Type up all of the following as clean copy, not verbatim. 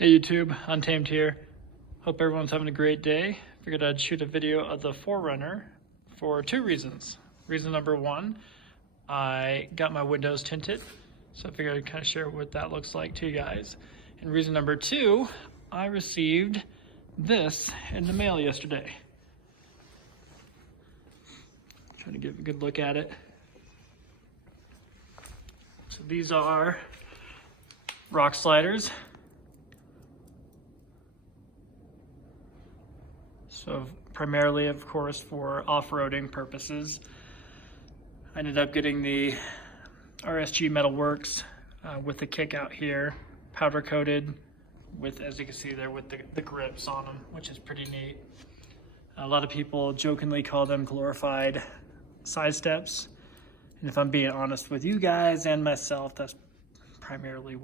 Hey YouTube, Untamed here. Hope everyone's having a great day. Figured I'd shoot a video of the 4Runner for two reasons. Reason number one, I got my windows tinted, so I figured I'd kind of share what that looks like to you guys. And reason number two, I received this in the mail yesterday. Trying to get a good look at it. So these are rock sliders. So primarily, of course, for off-roading purposes. I ended up getting the RSG Metalworks with the kick out here, powder coated with, as you can see there, with the grips on them, which is pretty neat. A lot of people jokingly call them glorified side steps. And if I'm being honest with you guys and myself, that's primarily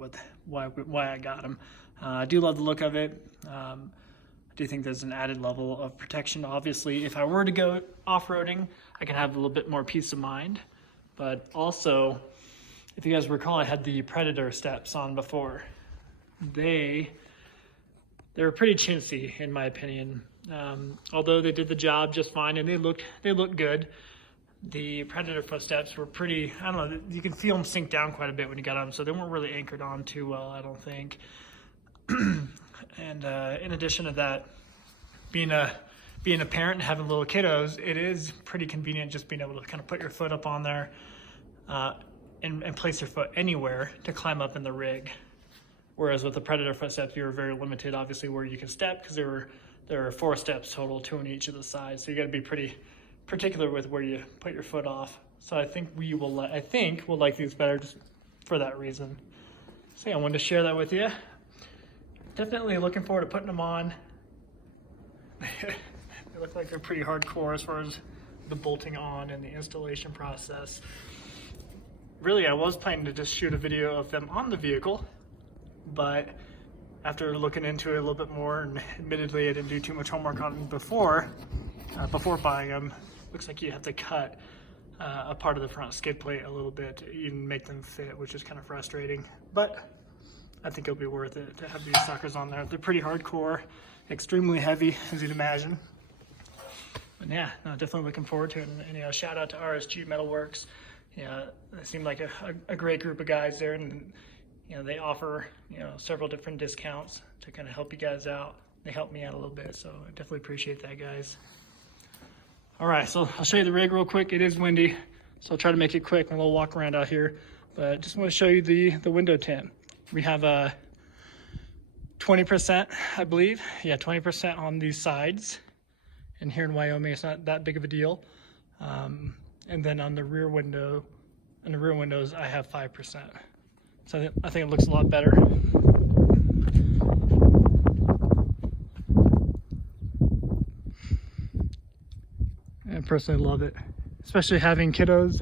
why I got them. I do love the look of it. I do think there's an added level of protection. Obviously, if I were to go off-roading, I can have a little bit more peace of mind. But also, if you guys recall, I had the Predator steps on before. They were pretty chintzy, in my opinion. Although they did the job just fine and they looked good. The Predator footsteps were pretty, I don't know, you can feel them sink down quite a bit when you got them, so they weren't really anchored on too well, I don't think. And in addition to that, being a parent and having little kiddos, it is pretty convenient just being able to kind of put your foot up on there and place your foot anywhere to climb up in the rig. Whereas with the Predator footsteps, you were very limited, obviously, where you can step, because there were 4 steps total, 2 on each of the sides. So you got to be pretty particular with where you put your foot off. So I think we'll like these better just for that reason. So yeah, I wanted to share that with you. Definitely looking forward to putting them on. They look like they're pretty hardcore as far as the bolting on and the installation process. Really, I was planning to just shoot a video of them on the vehicle, but after looking into it a little bit more, and admittedly I didn't do too much homework on them before buying them, looks like you have to cut a part of the front skid plate a little bit to even make them fit, which is kind of frustrating. But I think it'll be worth it to have these suckers on there. They're pretty hardcore, extremely heavy, as you'd imagine. But yeah, no, definitely looking forward to it. And you know, shout out to RSG Metalworks. You know, they seem like a great group of guys there, and you know, they offer, you know, several different discounts to kind of help you guys out. They helped me out a little bit, so I definitely appreciate that, guys. All right, so I'll show you the rig real quick. It is windy, so I'll try to make it quick. A little walk around out here, but just want to show you the window tint. We have a 20%, I believe. Yeah, 20% on these sides. And here in Wyoming, it's not that big of a deal. And then on the rear window, windows, I have 5%. So I think it looks a lot better. I personally love it, especially having kiddos.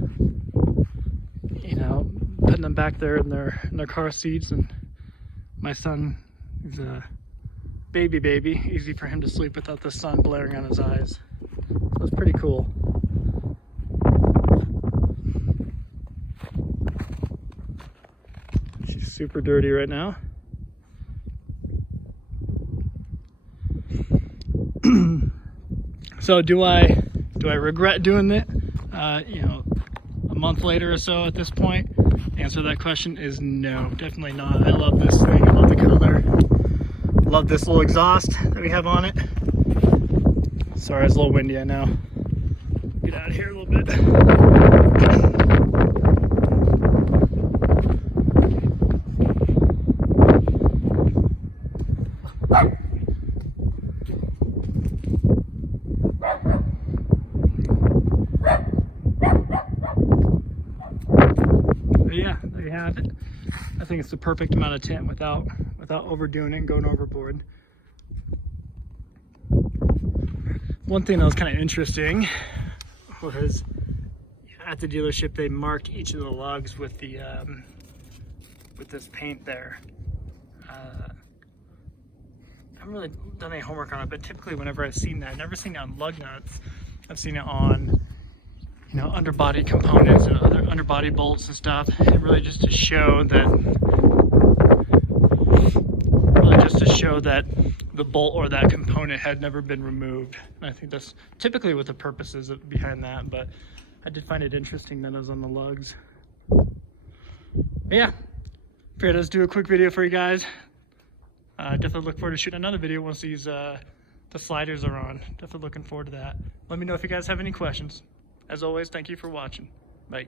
You know, putting them back there in their car seats, and my son is a baby, easy for him to sleep without the sun blaring on his eyes. So it's pretty cool. She's super dirty right now. So do I regret doing it? You know, a month later or so at this point? The answer to that question is no, definitely not. I love this thing, I love the color. Love this little exhaust that we have on it. Sorry, it's a little windy, I know. Get out of here a little bit. Yeah, there you have it. I think it's the perfect amount of tint without overdoing it and going overboard. One thing that was kind of interesting was at the dealership they marked each of the lugs with the with this paint there. I haven't really done any homework on it, but typically whenever I've seen that, I've never seen it on lug nuts. I've seen it on, you know, underbody components and other underbody bolts and stuff. And really just to show that show that the bolt or that component had never been removed. And I think that's typically what the purpose is behind that, but I did find it interesting that it was on the lugs. But yeah, figured I'd just do a quick video for you guys. Definitely look forward to shooting another video once these the sliders are on. Definitely looking forward to that. Let me know if you guys have any questions. As always, thank you for watching. Bye.